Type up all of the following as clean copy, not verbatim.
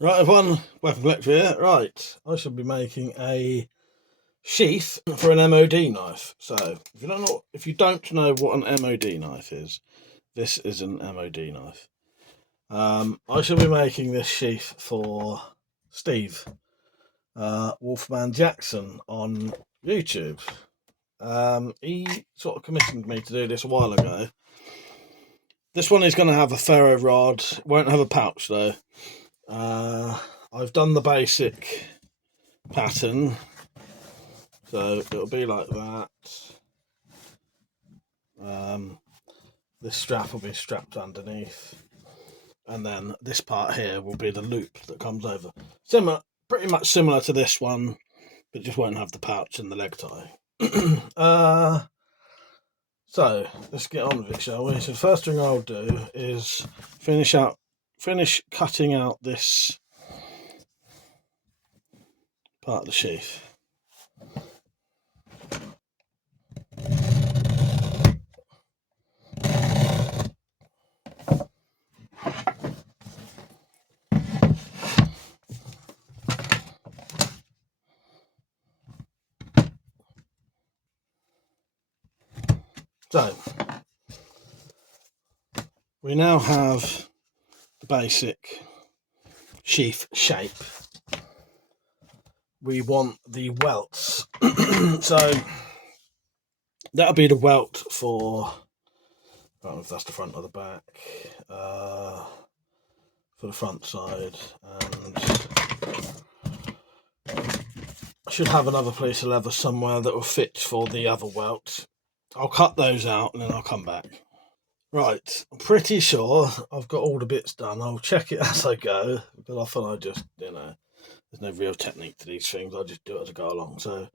Right, everyone, WeaponCollector here. Right, I should be making a sheath for an M.O.D knife. So, if you don't know what an M.O.D knife is, this is an M.O.D knife. I should be making this sheath for Steve, Wolfman Jackson on YouTube. He sort of commissioned me to do this a while ago. This one is going to have a ferro rod. It won't have a pouch though. I've done the basic pattern, so it'll be like that. This strap will be strapped underneath, and then this part here will be the loop that comes over. Pretty much similar to this one, but just won't have the pouch and the leg tie. So let's get on with it, shall we? So the first thing I'll do is finish cutting out this part of the sheath. So we now have the basic sheath shape. We want the welts. So that'll be the welt for, I don't know if that's the front or the back, for the front side, and I should have another piece of leather somewhere that will fit for the other welt. I'll cut those out and then I'll come back. Right, I'm pretty sure I've got all the bits done. I'll check it as I go, because often I just, there's no real technique to these things. I just do it as I go along. So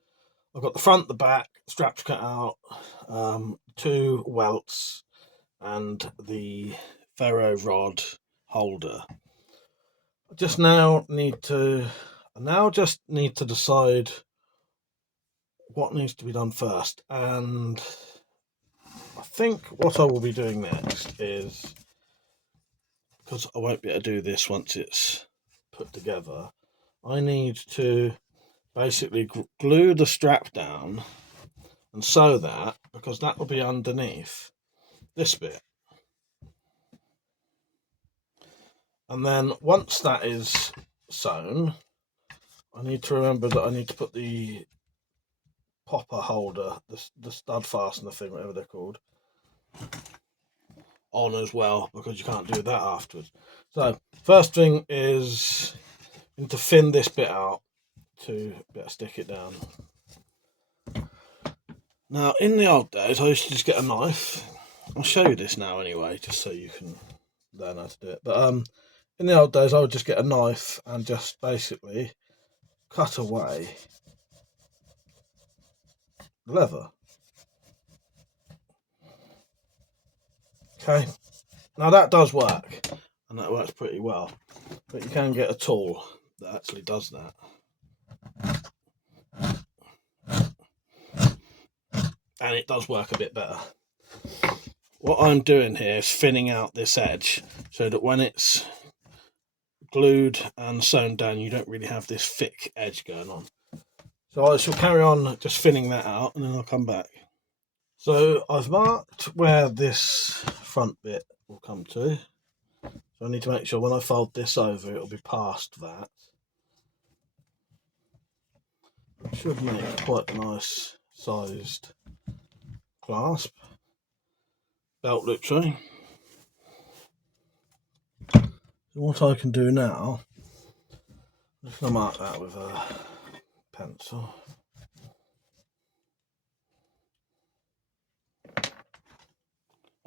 I've got the front, the back, straps cut out, 2 welts, and the ferro rod holder. I now just need to decide what needs to be done first, and I think what I will be doing next is, because I won't be able to do this once it's put together, I need to basically glue the strap down and sew that, because that will be underneath this bit. And then once that is sewn, I need to remember that I need to put the popper holder, the stud fastener thing, whatever they're called, on as well, because you can't do that afterwards. So first thing is you need to thin this bit out to stick it down. Now in the old days I used to just get a knife. I'll show you this now anyway, just so you can learn how to do it. But in the old days I would just get a knife and just basically cut away the leather. Okay, now that does work, and that works pretty well, but you can get a tool that actually does that, and it does work a bit better. What I'm doing here is thinning out this edge so that when it's glued and sewn down you don't really have this thick edge going on. So I shall carry on just thinning that out and then I'll come back. So I've marked where this front bit will come to. So I need to make sure when I fold this over it'll be past that. It should make quite a nice sized clasp. Belt loop, sorry. So what I can do now, I'm just going to mark that with a pencil.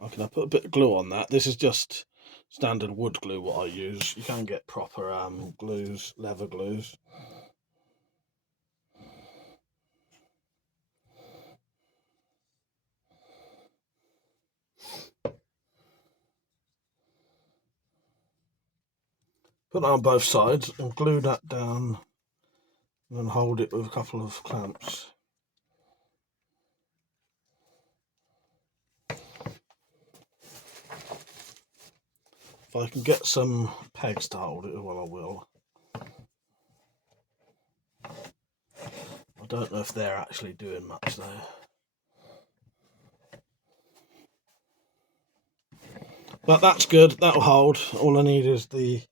Okay, I put a bit of glue on that. This is just standard wood glue what I use. You can get proper glues, leather glues. Put that on both sides and glue that down and then hold it with a couple of clamps. If I can get some pegs to hold it, well I will. I don't know if they're actually doing much though. But that's good, that'll hold. All I need is the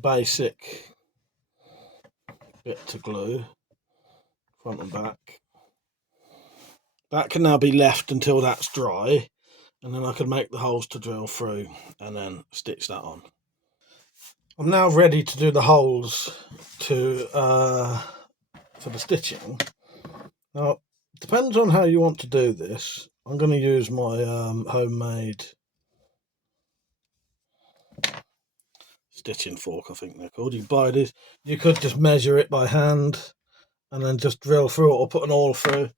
basic bit to glue, front and back. That can now be left until that's dry, and then I can make the holes to drill through and then stitch that on. I'm now ready to do the holes to for the stitching. Now, it depends on how you want to do this. I'm going to use my homemade stitching fork, I think they're called. You can buy this. You could just measure it by hand and then just drill through it or put an awl through.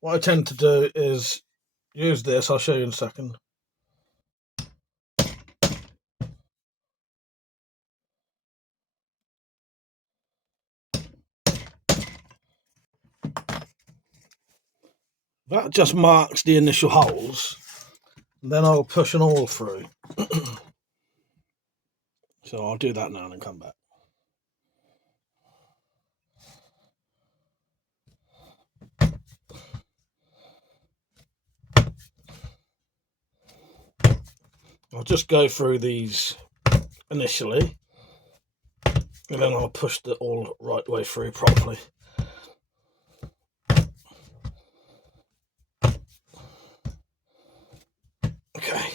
What I tend to do is use this. I'll show you in a second. That just marks the initial holes, and then I'll push an awl through. So I'll do that now and then come back. I'll just go through these initially, and then I'll push the awl right way through properly. Okay,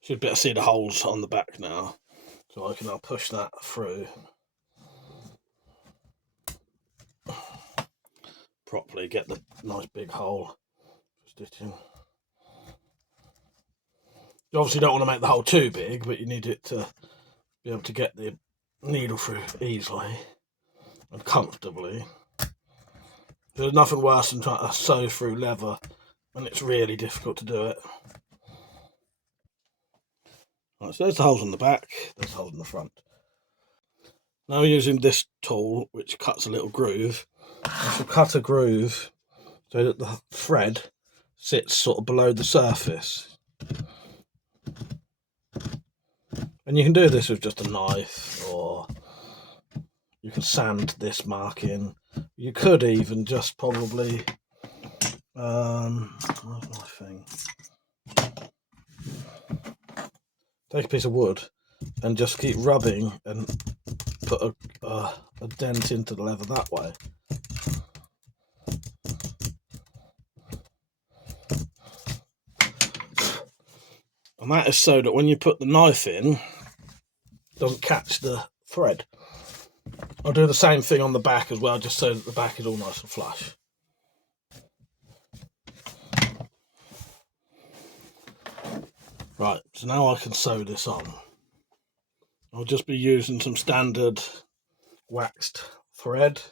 should be able to see the holes on the back now, so I can now push that through properly, get the nice big hole for stitching. You obviously don't want to make the hole too big, but you need it to be able to get the needle through easily and comfortably. There's nothing worse than trying to sew through leather when it's really difficult to do it. Right, so there's the holes on the back, there's the holes in the front. Now using this tool, which cuts a little groove, I shall cut a groove so that the thread sits sort of below the surface. And you can do this with just a knife, or you can sand this mark in. You could even just probably, where's my thing? Take a piece of wood and just keep rubbing and put a dent into the leather that way. And that is so that when you put the knife in, it doesn't catch the thread. I'll do the same thing on the back as well, just so that the back is all nice and flush. Right, so now I can sew this on. I'll just be using some standard waxed thread.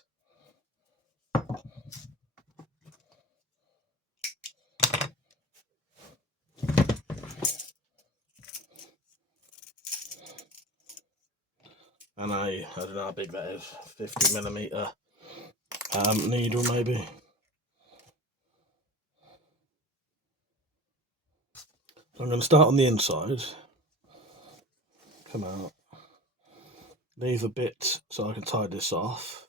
And I don't know how big that is, 50mm needle maybe. So I'm going to start on the inside, come out, leave a bit so I can tie this off.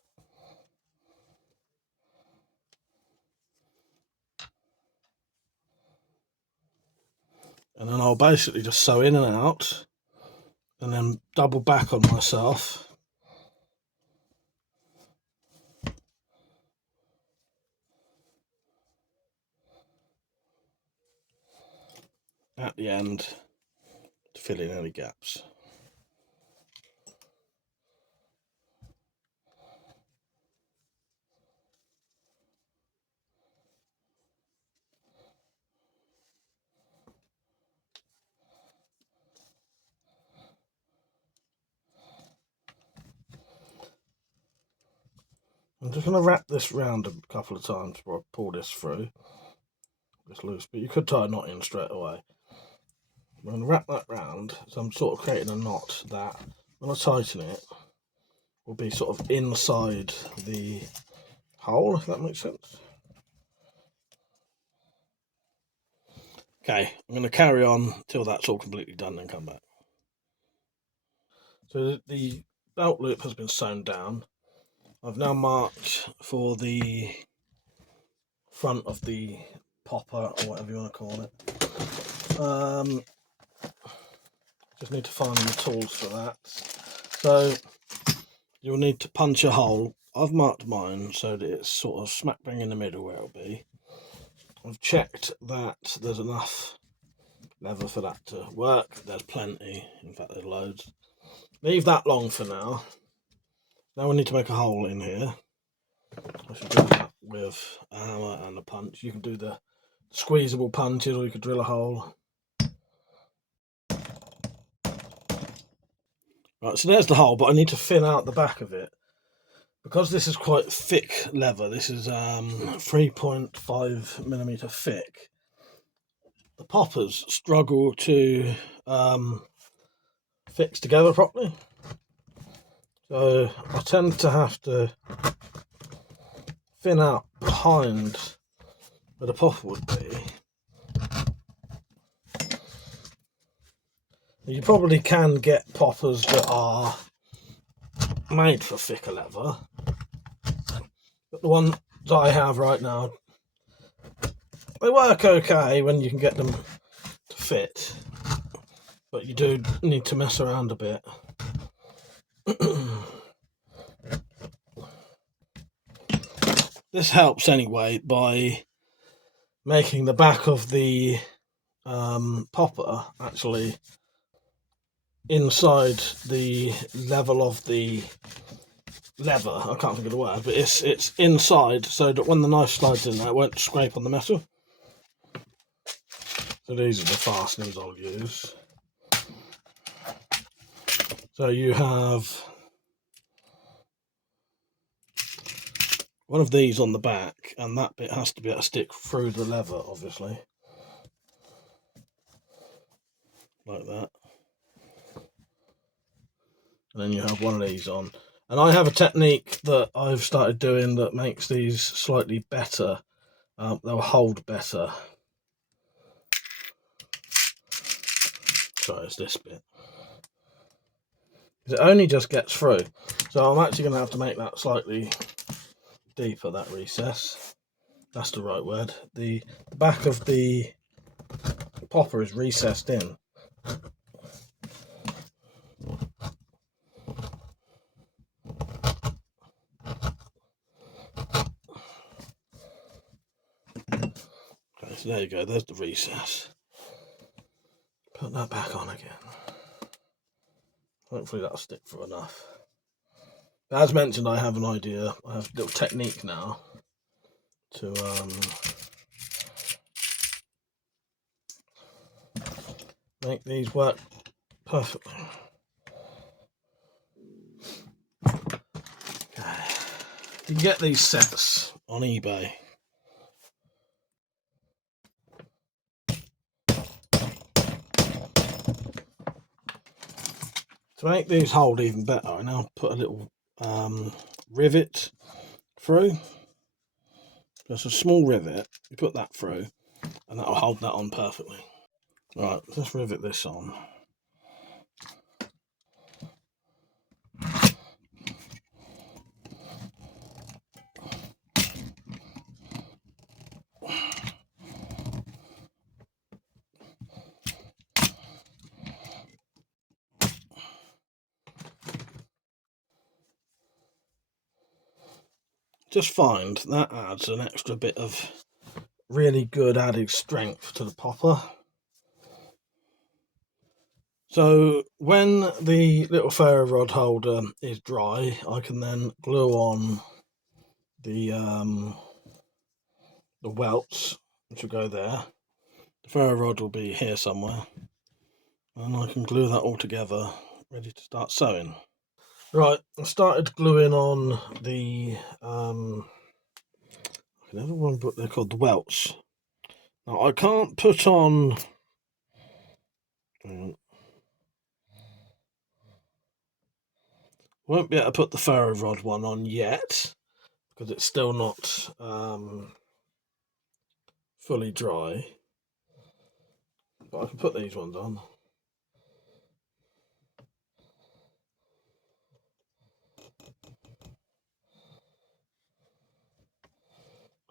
And then I'll basically just sew in and out, and then double back on myself. At the end to fill in any gaps. I'm just going to wrap this round a couple of times before I pull this through. It's loose, but you could tie a knot in straight away. I'm going to wrap that round, so I'm sort of creating a knot that, when I tighten it, will be sort of inside the hole, if that makes sense. Okay, I'm going to carry on till that's all completely done and come back. So the belt loop has been sewn down. I've now marked for the front of the popper, or whatever you want to call it. Just need to find the tools for that. So you'll need to punch a hole. I've marked mine so that it's sort of smack bang in the middle where it'll be. I've checked that there's enough leather for that to work. There's plenty, in fact there's loads. Leave that long for now. Now we need to make a hole in here. I should do that with a hammer and a punch. You can do the squeezable punches, or you could drill a hole. Right, so there's the hole, but I need to thin out the back of it. Because this is quite thick leather, this is 3.5mm thick, the poppers struggle to fix together properly. So I tend to have to thin out behind where the popper would be. You probably can get poppers that are made for thicker leather, but the ones I have right now, they work okay when you can get them to fit, but you do need to mess around a bit. This helps anyway by making the back of the popper actually inside the level of the leather. I can't think of the word, but it's inside so that when the knife slides in there, it won't scrape on the metal. So these are the fastenings I'll use. So you have one of these on the back, and that bit has to be able to stick through the leather, obviously, like that. And then you have one of these on. And I have a technique that I've started doing that makes these slightly better. They'll hold better. So it's this bit. It only just gets through. So I'm actually going to have to make that slightly deeper, that recess. That's the right word. The back of the popper is recessed in. Okay, so there you go, there's the recess. Put that back on again. Hopefully that'll stick through enough. As mentioned, I have an idea. I have a little technique now to make these work perfectly. Okay. You can get these sets on eBay. To make these hold even better, I now put a little rivet through. Just a small rivet, you put that through, and that'll hold that on perfectly. Right, let's rivet this on. Just find that adds an extra bit of really good added strength to the popper. So when the little ferro rod holder is dry, I can then glue on the welts, which will go there. The ferro rod will be here somewhere, and I can glue that all together, ready to start sewing. Right, I started gluing on the I can never remember what they're called, the welts. Now I can't put on won't be able to put the ferro rod one on yet because it's still not fully dry, but I can put these ones on.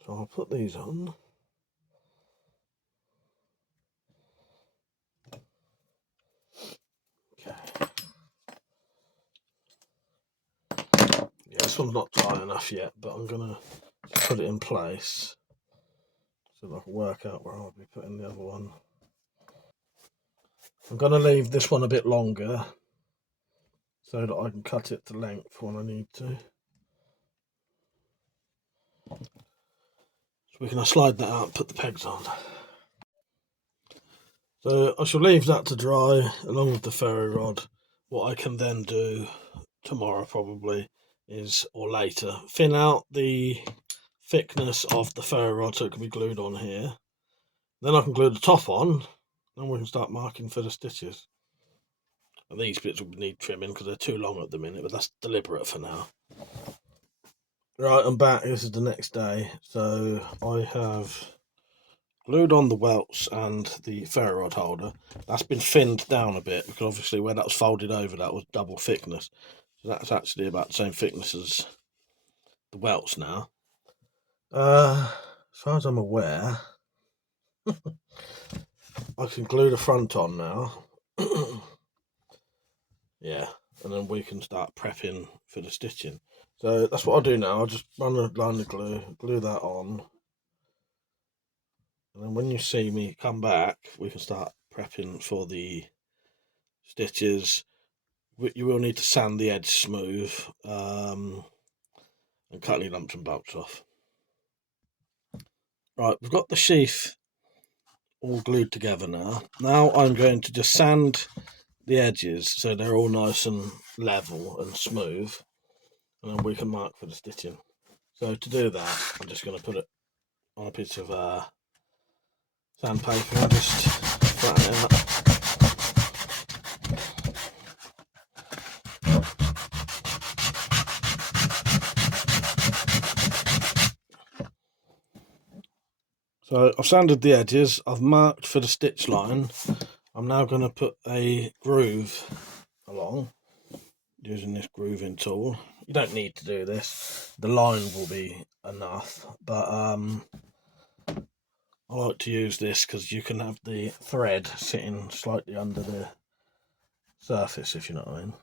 So I'll put these on. Okay. Yeah, this one's not dry enough yet, but I'm gonna put it in place so that I can work out where I'll be putting the other one. I'm gonna leave this one a bit longer so that I can cut it to length when I need to. So we can slide that out and put the pegs on. So I shall leave that to dry along with the ferro rod. What I can then do tomorrow probably is, or later, thin out the thickness of the ferro rod so it can be glued on here. Then I can glue the top on, and we can start marking for the stitches. And these bits will need trimming because they're too long at the minute, but that's deliberate for now. Right, I'm back. This is the next day. So I have glued on the welts and the ferro rod holder. That's been thinned down a bit because obviously where that was folded over, that was double thickness. So that's actually about the same thickness as the welts now. As far as I'm aware, I can glue the front on now. Yeah, and then we can start prepping for the stitching. So that's what I'll do now. I'll just run a line of glue that on. And then when you see me come back, we can start prepping for the stitches. You will need to sand the edge smooth and cut any lumps and bumps off. Right, we've got the sheath all glued together now. Now I'm going to just sand the edges so they're all nice and level and smooth, and then we can mark for the stitching. So to do that, I'm just going to put it on a piece of sandpaper and just flatten it out. So I've sanded the edges, I've marked for the stitch line. I'm now going to put a groove along using this grooving tool. You don't need to do this, the line will be enough, but I like to use this because you can have the thread sitting slightly under the surface, if you know what I mean.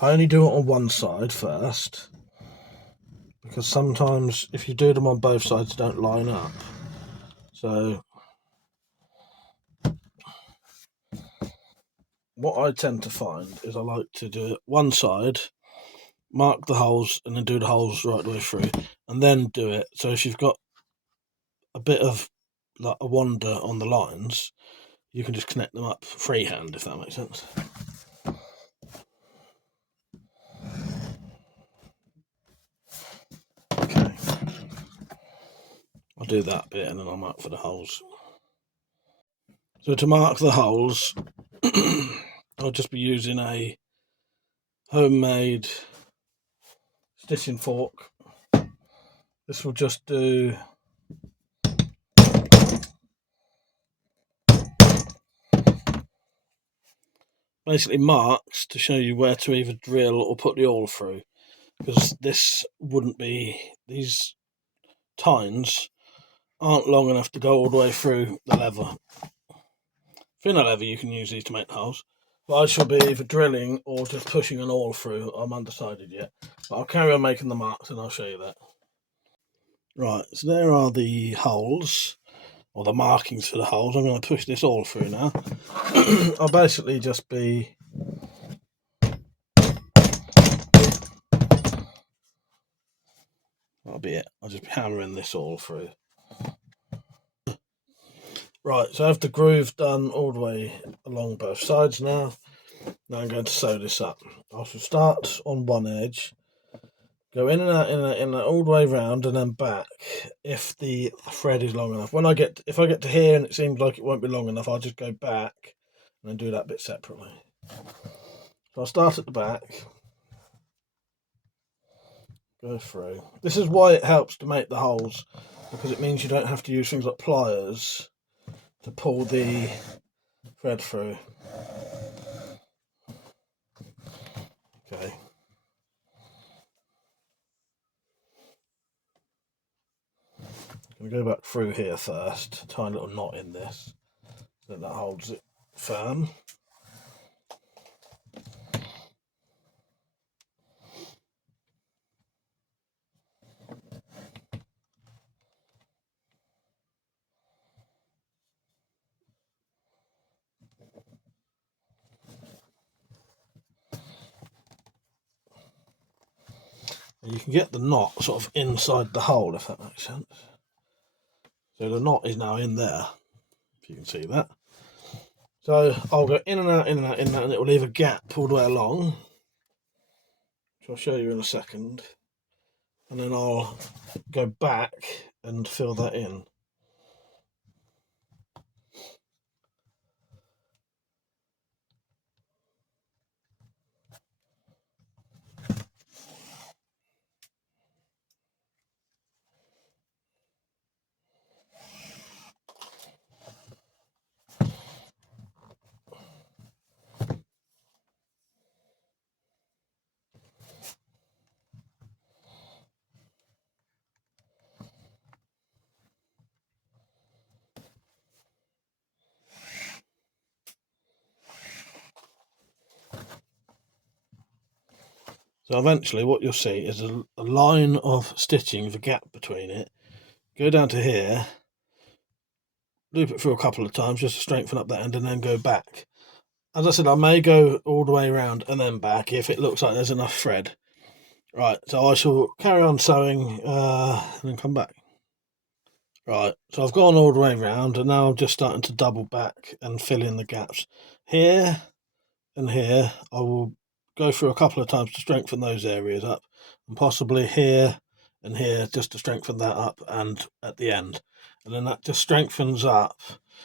I only do it on one side first, because sometimes if you do them on both sides, they don't line up. So what I tend to find is I like to do it one side, mark the holes, and then do the holes right the way through, and then do it. So if you've got a bit of like a wander on the lines, you can just connect them up freehand, if that makes sense. Okay, I'll do that bit and then I'll mark for the holes. So to mark the holes, I'll just be using a homemade stitching fork. This will just do basically marks to show you where to either drill or put the awl through, because this wouldn't be, these tines aren't long enough to go all the way through the leather. Thinner leather you can use these to make the holes, but I shall be either drilling or just pushing an awl through. I'm undecided yet, but I'll carry on making the marks and I'll show you that. Right, so there are the holes, or the markings for the holes. I'm going to push this awl through now. I'll basically just be that'll be it. I'll just be hammering this all through. Right, so I have the groove done all the way along both sides now. Now I'm going to sew this up. I shall start on one edge, go in and out, in and out, all the way round, and then back if the thread is long enough. If I get to here and it seems like it won't be long enough, I'll just go back and then do that bit separately. So I'll start at the back, go through. This is why it helps to make the holes because it means you don't have to use things like pliers to pull the thread through. Okay. I'm going to go back through here first, tie a little knot in this so that holds it firm. And you can get the knot sort of inside the hole, if that makes sense. So the knot is now in there, if you can see that. So I'll go in and out, in and out, in and out, and it will leave a gap all the way along, which I'll show you in a second. And then I'll go back and fill that in. So eventually what you'll see is a line of stitching with a gap between it. Go down to here, loop it through a couple of times just to strengthen up that end, and then go back. As I said, I may go all the way around and then back if it looks like there's enough thread. Right, so I shall carry on sewing and then come back. Right, so I've gone all the way around and now I'm just starting to double back and fill in the gaps. Here and here, I will go through a couple of times to strengthen those areas up, and possibly here and here just to strengthen that up, and at the end. And then that just strengthens up.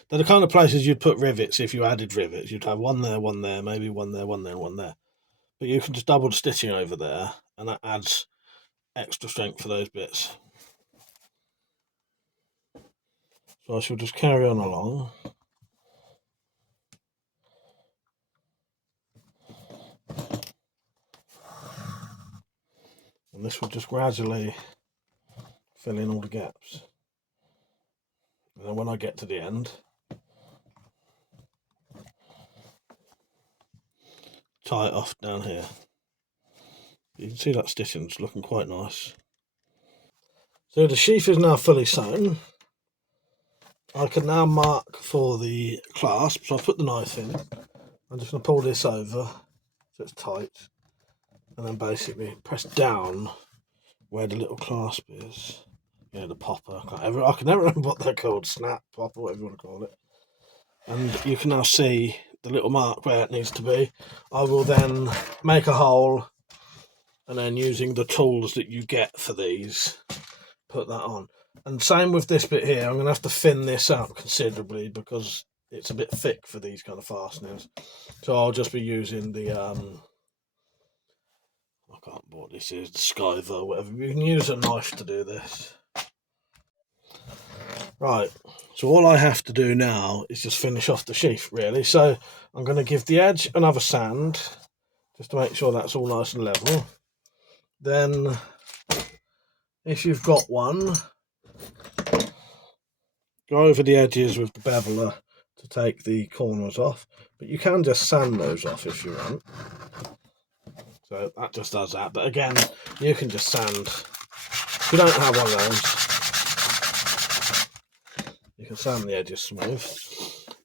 They're the kind of places you'd put rivets if you added rivets. You'd have one there, maybe one there, one there, and one there. But you can just double the stitching over there, and that adds extra strength for those bits. So I shall just carry on along. And this will just gradually fill in all the gaps. And then when I get to the end, tie it off down here. You can see that stitching's looking quite nice. So the sheath is now fully sewn. I can now mark for the clasp, so I've put the knife in. I'm just going to pull this over so it's tight, and then basically press down where the little clasp is. You know, the popper. I can never remember what they're called, snap, popper, whatever you want to call it. And you can now see the little mark where it needs to be. I will then make a hole, and then using the tools that you get for these, put that on. And same with this bit here, I'm going to have to thin this up considerably because it's a bit thick for these kind of fasteners. So I'll just be using the, I can't remember what this is, the skiver, whatever. You can use a knife to do this. Right, so all I have to do now is just finish off the sheath, really. So I'm going to give the edge another sand, just to make sure that's all nice and level. Then, if you've got one, go over the edges with the beveler to take the corners off, but you can just sand those off if you want. So that just does that, but again, you can just sand. If you don't have one of those, you can sand the edges smooth.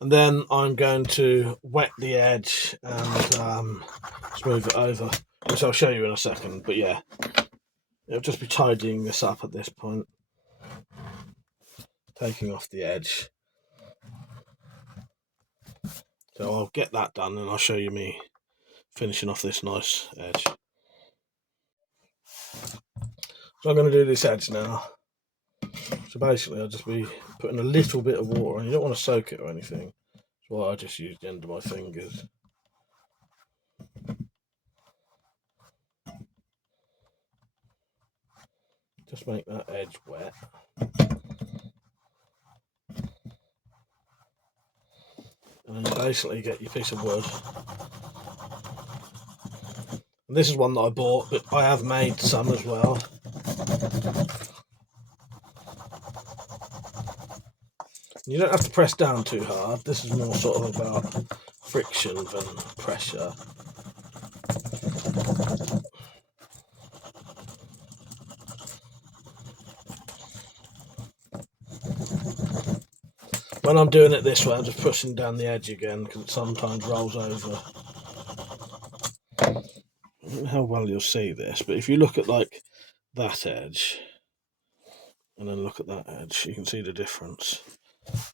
And then I'm going to wet the edge and smooth it over, which I'll show you in a second. But yeah, it'll just be tidying this up at this point, taking off the edge. So I'll get that done and I'll show you me finishing off this nice edge. So I'm going to do this edge now. So basically I'll just be putting a little bit of water on. You don't want to soak it or anything. That's why I just use the end of my fingers. Just make that edge wet. and then you basically get your piece of wood. And this is one that I bought, but I have made some as well. You don't have to press down too hard. This is more sort of about friction than pressure. When I'm doing it this way, I'm just pushing down the edge again because it sometimes rolls over. I don't know how well you'll see this, but if you look at like that edge and then look at that edge, you can see the difference.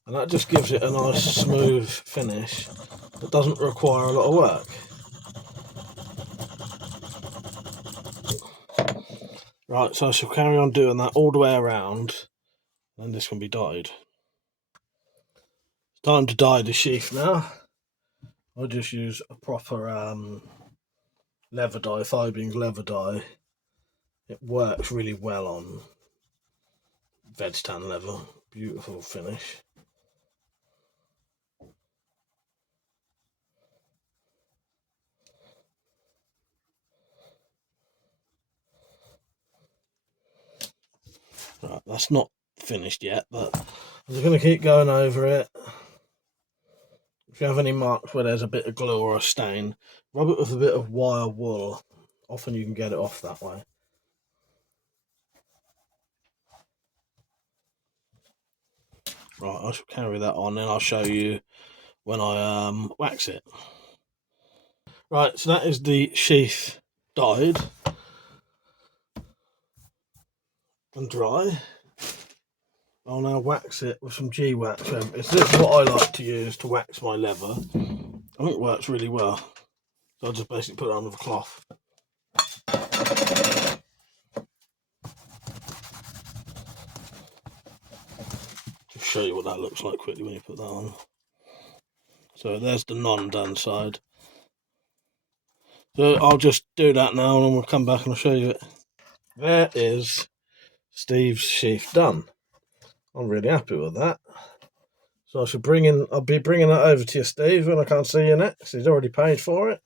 And that just gives it a nice smooth finish that doesn't require a lot of work. Right, so I shall carry on doing that all the way around, and this can be dyed. It's time to dye the sheath now. I'll just use a proper leather dye, Fibings leather dye. It works really well on veg tan leather. Beautiful finish. Right, that's not finished yet, but I'm just going to keep going over it. If you have any marks where there's a bit of glue or a stain, rub it with a bit of wire wool. Often you can get it off that way. Right, I shall carry that on, then I'll show you when I wax it. Right, so that is the sheath dyed and dry. I'll now wax it with some G-wax. This is what I like to use to wax my leather. I think it works really well. So I'll just basically put it on with a cloth. Just show you what that looks like quickly when you put that on. So there's the non-done side. So I'll just do that now and then we'll come back and I'll show you it. There is Steve's sheath done. I'm really happy with that. So I'll be bringing that over to you, Steve, when I can't see you next. He's already paid for it.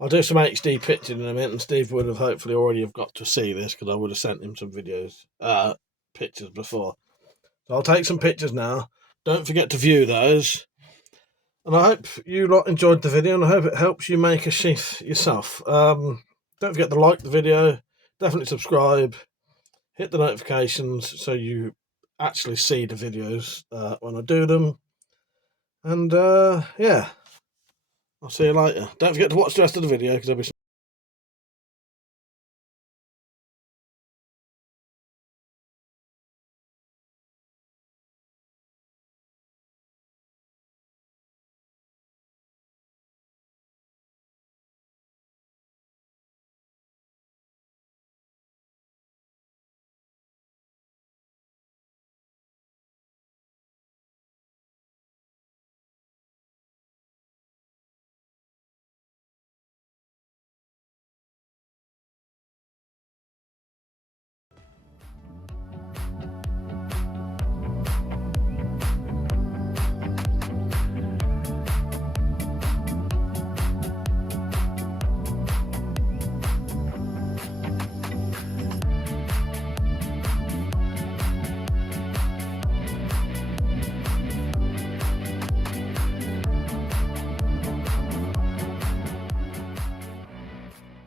I'll do some HD pictures in a minute, and Steve would have hopefully already have got to see this because I would have sent him some pictures before. So I'll take some pictures now. Don't forget to view those. And I hope you lot enjoyed the video, and I hope it helps you make a sheath yourself. Don't forget to like the video, definitely subscribe, hit the notifications so you actually see the videos when I do them. And yeah, I'll see you later. Don't forget to watch the rest of the video because there'll be some